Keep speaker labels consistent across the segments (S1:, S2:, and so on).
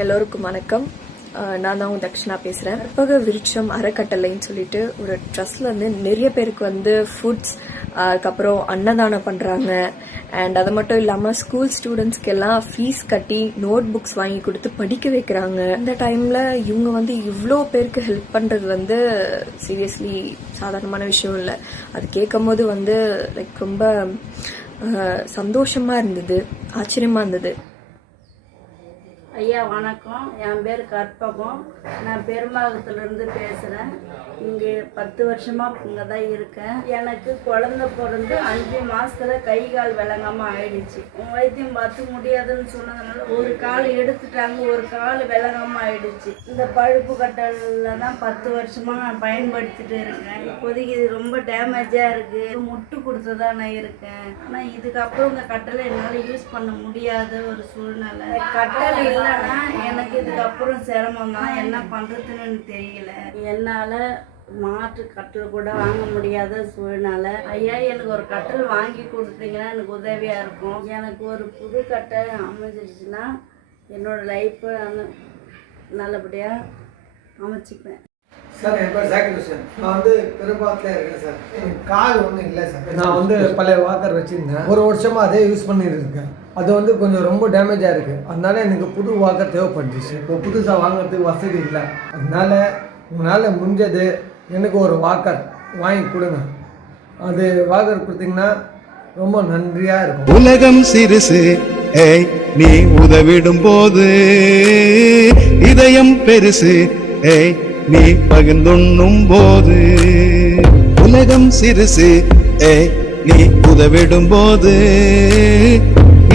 S1: எல்லோருக்கும் வணக்கம். நான் தான் உங்க தக்ஷனா பேசுறேன். கற்பக விருட்சம் அறக்கட்டளைன்னு சொல்லிட்டு ஒரு ட்ரஸ்ட்ல வந்து நிறைய பேருக்கு வந்து ஃபுட்ஸ் அதுக்கப்புறம் அன்னதானம் பண்றாங்க. அண்ட் அது மட்டும் இல்லாம ஸ்கூல் ஸ்டூடெண்ட்ஸ்க்கு எல்லாம் ஃபீஸ் கட்டி நோட் புக்ஸ் வாங்கி கொடுத்து படிக்க வைக்கிறாங்க. இந்த டைம்ல இவங்க வந்து இவ்வளோ பேருக்கு ஹெல்ப் பண்றது வந்து சீரியஸ்லி சாதாரணமான விஷயம் இல்லை. அது கேட்கும் போது வந்து லைக் ரொம்ப சந்தோஷமாக சந்தோஷமா இருந்தது ஆச்சரியமா இருந்தது.
S2: ஐயா வணக்கம். என் பேர் கற்பகம். நான் பெருமாகத்துலேருந்து பேசுகிறேன் இங்கே பத்து வருஷமாக இங்கே தான் இருக்கேன். எனக்கு குழந்த பிறந்து அஞ்சு மாதத்தில் கை கால் விளங்காமல் ஆயிடுச்சு. வைத்தியம் பார்த்து முடியாதுன்னு சொன்னதுனால ஒரு கால் எடுத்துட்டாங்க ஒரு கால் விளங்காமல் ஆயிடுச்சு. இந்த பழுப்பு கட்டலில் தான் பத்து வருஷமாக நான் பயன்படுத்திட்டு இருக்கேன். இப்போதைக்கு இது ரொம்ப டேமேஜாக இருக்குது முட்டு கொடுத்து தான் நான் இருக்கேன். ஆனால் இதுக்கப்புறம் இந்த கட்டளை என்னால் யூஸ் பண்ண முடியாத ஒரு சூழ்நிலை. கட்டளை இல்லைன்னா எனக்கு இதுக்கப்புறம் சிரமம் தான் என்ன பண்ணுறதுன்னு தெரியல. என்னால் மாற்று கட்டில் கூட வாங்க முடியாத சூழ்நிலை. ஐயா எனக்கு ஒரு கட்டில் வாங்கி கொடுத்தீங்கன்னா எனக்கு உதவியாக இருக்கும். எனக்கு ஒரு புது கட்டல் அமைஞ்சிருச்சுன்னா என்னோட லைஃப்பை நல்லபடியாக அமைச்சிப்பேன்
S3: சார் என் பேர் ஹுசேன் நான் வந்து பெரும்பாலத்தில் இருக்கேன் சார் கால் ஒன்றும் இல்லை சார் நான் வந்து பழைய வாக்கர் வச்சுருந்தேன். ஒரு வருஷமா அதே யூஸ் பண்ணிட்டு இருக்கேன். அது வந்து கொஞ்சம் ரொம்ப டேமேஜாக இருக்குது அதனால எனக்கு புது வாக்கர் தேவைப்பட்டுச்சு. இப்போ புதுசாக வாங்குறதுக்கு வசதி இல்லை. அதனால உங்களால் முடிஞ்சது எனக்கு ஒரு வாக்கர் வாங்கி கொடுங்க. அது வாக்கர் கொடுத்தீங்கன்னா ரொம்ப நன்றியாக இருக்கும்.
S4: உலகம் சிறுசு. ஏய் நீ உதவிடும் போது இதயம் பெருசு. ஏய் நீ பகிர்ந்துண்ணும் போது உலகம் சிறுசு. ஏய் நீ உதவிடும் போது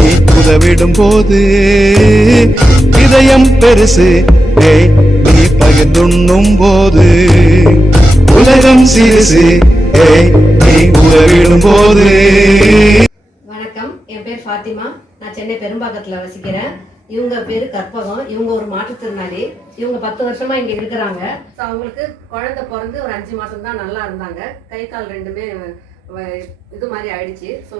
S4: நீ உதவிடும் போது இதயம் பெருசு. ஏய் நீ பகிர்ந்துண்ணும் போது உலகம் சிறுசு. ஏய் நீ உதவிடும் போது
S5: வணக்கம். என் பேர் ஃபாத்திமா. நான் சென்னை பெரும்பாக்கத்தில் வசிக்கிறேன். இவங்க பேரு கற்பகம். இவங்க ஒரு மாற்றுத்திறனாளி. இவங்க பத்து வருஷமா இங்க இருக்கிறாங்க. ஸோ அவங்களுக்கு குழந்தை பிறந்து ஒரு அஞ்சு மாசம் தான் நல்லா இருந்தாங்க. கை கால் ரெண்டுமே இது மாதிரி ஆயிடுச்சு. ஸோ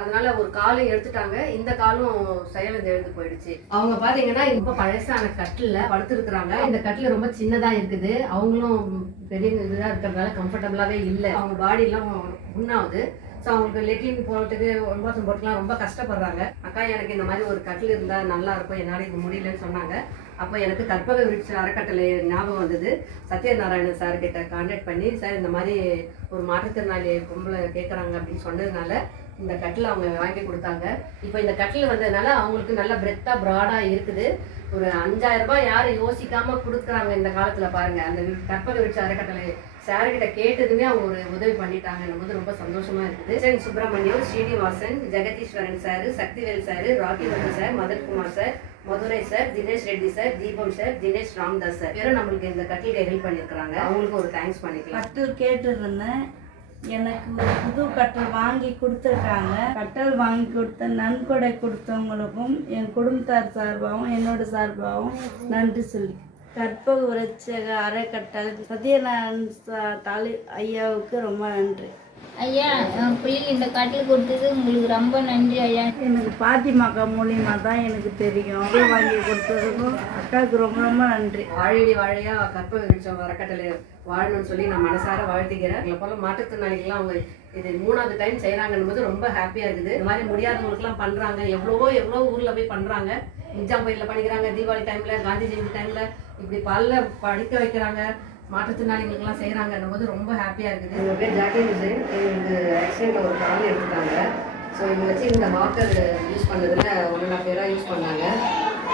S5: அதனால ஒரு காலை எடுத்துட்டாங்க. இந்த காலும் செயலிழந்து எழுந்து போயிடுச்சு. அவங்க பாத்தீங்கன்னா இப்ப பழசான கட்டில்ல படுத்துருக்குறாங்க. இந்த கட்டில் ரொம்ப சின்னதா இருக்குது. அவங்களும் பெரிய இதா இருக்கிறதுனால கம்ஃபர்டபுளாவே இல்லை. அவங்க பாடி எல்லாம் உண்ணாவுது ஸோ அவங்களுக்கு லெட்டின் போகிறதுக்கு ஒன்பது போட்டுலாம் ரொம்ப கஷ்டப்படுறாங்க. அக்கா எனக்கு இந்த மாதிரி ஒரு கட்டில் இருந்தால் நல்லா இருக்கும். என்னால் இது முடியலன்னு சொன்னாங்க. அப்போ எனக்கு கற்பக விருட்ச அறக்கட்டளை ஞாபகம் வந்தது. சத்யநாராயணன் சார் கிட்ட கான்டாக்ட் பண்ணி சார் இந்த மாதிரி ஒரு மாற்றுத்திறனாளி பொம்பளை கேட்குறாங்க அப்படின்னு சொன்னதுனால இந்த கட்டில் அவங்க வாங்கி கொடுத்தாங்க. இப்போ இந்த கட்டில் வந்ததுனால அவங்களுக்கு நல்ல பிரெத்தாக ப்ராடாக இருக்குது. ஒரு அஞ்சாயிரம் ரூபாய் யாரும் யோசிக்காம கொடுக்குறாங்க இந்த காலத்தில் பாருங்க. அந்த கற்பக விருட்ச அறக்கட்டளை சார் கிட்ட கேட்டதுமே அவங்க ஒரு உதவி பண்ணிட்டாங்க. போது ரொம்ப சந்தோஷமா இருக்குது. Sen Subramaniam Srinivasan Jegadeeswaran sir Sakthivel sir Ragivardhan sir Madhankumar sir Madurai sir Dinesh Reddy sir Deepam sir Dinesh Ramdas sir. பேரும் நம்மளுக்கு இந்த கட்டில ஹெல்ப் பண்ணிருக்காங்க அவங்களுக்கு ஒரு தேங்க்ஸ் பண்ணிக்கலாம்.
S2: பத்து கேட்டு இருந்தேன் எனக்கு ஒரு புது கட்டல் வாங்கி கொடுத்துருக்காங்க. கட்டல் வாங்கி கொடுத்த நன்கொடை கொடுத்தவங்களுக்கும் என் குடும்பத்தார் சார்பாகவும் என்னோட சார்பாகவும் நன்றி சொல்லி. கற்பக உரைச்சக அறக்கட்டளை சத்யநாராயண் தாலி ஐயாவுக்கு ரொம்ப நன்றி.
S6: ஐயா என் பிள்ளைக்கு இந்த கட்டில் கொடுத்தது உங்களுக்கு ரொம்ப நன்றி ஐயா.
S2: எனக்கு பாத்திமாக்கா மூலியமாக தான் எனக்கு தெரியும். இது வாங்கி கொடுத்ததுக்கும் அக்காவுக்கு ரொம்ப ரொம்ப நன்றி.
S5: வாழையடி வாழையா கற்பக விருட்சம் அறக்கட்டளை வாழணும்னு சொல்லி நான் மனசார வாழ்த்துக்கிறேன். எங்களை போல மாற்றுத்திறனாளிகள்லாம் அவங்க இது மூணாவது டைம் செய்யறாங்கன்னு போது ரொம்ப ஹாப்பியா இருக்குது. இந்த மாதிரி முடியாதவங்களுக்குலாம் பண்றாங்க. எவ்வளவோ எவ்வளோ ஊர்ல போய் பண்றாங்க. எக்ஸாம் பயிரில் படிக்கிறாங்க. தீபாவளி டைம்ல காந்தி ஜெயந்தி டைம்ல இப்படி பல படிக்க வைக்கிறாங்க. மாற்றுத்திறனாளிகளுக்கெல்லாம் செய்கிறாங்கன்னும் போது ரொம்ப ஹாப்பியாக இருக்குது. எங்கள் பேர் ஜாக்கி ஹுசைன். எங்களுக்கு ஆக்சிடென்ட்டில் ஒரு கால் எடுத்துட்டாங்க. ஸோ இவங்க வச்சு இந்த வாக்கர் யூஸ் பண்ணதில் ஒன் அண்ட் ஆஃப் இயராக யூஸ் பண்ணாங்க.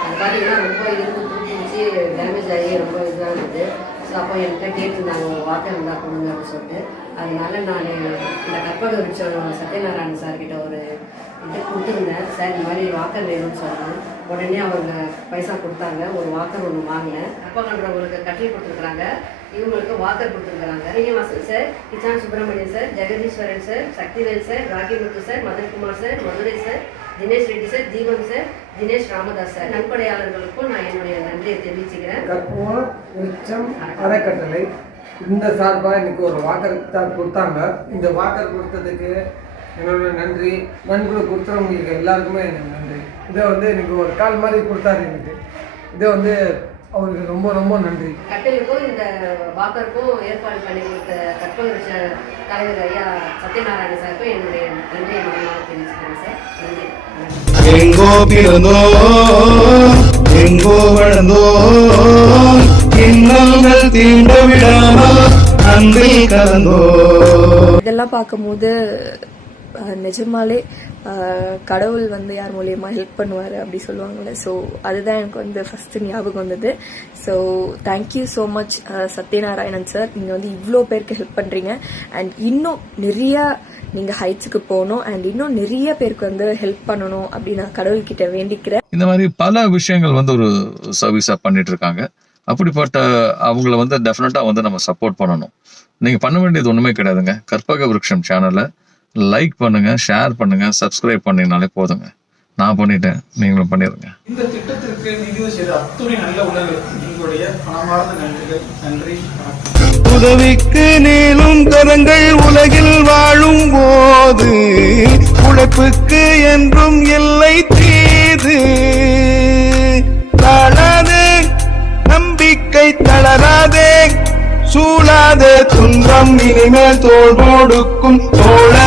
S5: அது பார்த்தீங்கன்னா ரொம்ப இருந்து தூக்கி வச்சு டேமேஜ் ஆகி ரொம்ப இதாக இருந்தது ஸோ அப்போ என்கிட்ட கேட்டிருந்தாங்க உங்கள் வாக்கர் இருந்தால் கொடுங்க அப்படின்னு சொல்லிட்டு. அதனால நான் இந்த கற்பக விருட்சம் சத்யநாராயணன் சார்கிட்ட ஒரு கிட்ட கொடுத்துருந்தேன் சார் இந்த மாதிரி வாக்கர் வேணும்னு சொன்னேன் உடனே அவங்க பைசா கொடுத்தாங்க. ஒரு வாக்கர் ஒன்று வாங்கினேன். அப்பாங்கன்றவங்களுக்கு கண்டுறவங்களுக்கு கட்டில் கொடுத்துருக்குறாங்க. இவங்களுக்கு வாக்கர் கொடுத்துருக்குறாங்க. Srinivasan sir Kichan Subramanian sir Jegadeeswaran sir Sakthivel sir Ragimuthu sir Madhankumar sir Madurai sir Dinesh Reddy sir Deepan sir Dinesh Ramadas sir. நன்கொடையாளர்களுக்கும் நான் என்னுடைய நன்றியை தெரிவிச்சுக்கிறேன்.
S3: கற்பகம் வெளிச்சம் அறக்கட்டளை. இந்த சார்பாக இன்னைக்கு ஒரு வாக்கர் தான் கொடுத்தாங்க. இந்த வாக்கர் கொடுத்ததுக்கு என்னோட நன்றி. நண்பர்கள் கொடுத்துறவங்களுக்கு எல்லாருக்குமே எனக்கு நன்றி. இதை வந்து எனக்கு ஒரு கால் மாதிரி கொடுத்தாரு எனக்கு. இதை வந்து அவருக்கு ரொம்ப ரொம்ப நன்றி.
S5: கட்டிலுக்கும் இந்த வாக்கருக்கும் ஏற்பாடு பண்ணி கொடுத்த கற்பக தலைவர் ஐயா சத்யநாராயண சாருக்கும் என்னுடைய நன்றியை மனமாக தெரிவிச்சுக்கிறேன் சார். நன்றி.
S4: எங்கோ பிறந்தோ எங்கோ வளர்ந்தோ இன்னல்கள் தீண்ட விடாமல் அன்பில் கலந்தோ.
S1: இதெல்லாம் பார்க்கும்போது நிஜமாலே கடவுள் வந்து யார் மூலியமா ஹெல்ப் பண்ணுவார் அப்படி சொல்லுவாங்கள்ல ஸோ அதுதான் எனக்கு வந்து ஃபஸ்ட்டு ஞாபகம் வந்தது. So thank you so much Sathyanarayanan sir நீங்கள் வந்து இவ்வளோ பேருக்கு ஹெல்ப் பண்ணுறீங்க அண்ட் இன்னும் நிறையா நீங்கள் ஹைட்ஸுக்கு போகணும். அண்ட் இன்னும் நிறைய பேருக்கு வந்து ஹெல்ப் பண்ணணும் அப்படின்னு நான் கடவுள்கிட்ட வேண்டிக்கிறேன்.
S7: இந்த மாதிரி பல விஷயங்கள் வந்து ஒரு சர்வீஸாக பண்ணிட்டு இருக்காங்க அப்படிப்பட்ட அவங்கள வந்து டெஃபினட்டாக வந்து நம்ம சப்போர்ட் பண்ணணும். நீங்கள் பண்ண வேண்டியது ஒன்றுமே கிடையாதுங்க. கற்பக விருட்சம் சேனலை லைக் பண்ணுங்க ஷேர் பண்ணுங்க சப்ஸ்கிரைப் பண்ணீங்கனாலே போதுங்க. நான் பண்ணிட்டேன். நீங்களும் பண்ணிடுங்க
S8: இந்த திட்டத்திற்கு நிதி செய்த அத்துணை நல்ல உங்களுடைய மனமார்ந்த நன்றிகள். நன்றி
S4: உதவிக்கு நீளும் கரங்கள் உலகில் வாழும் போது உழைப்புக்கு என்றும் எல்லை தீது. தாழாதே நம்பிக்கை தளராதே. சூழாதே துன்பம் இனிமேல் தோல் கொடுக்கும்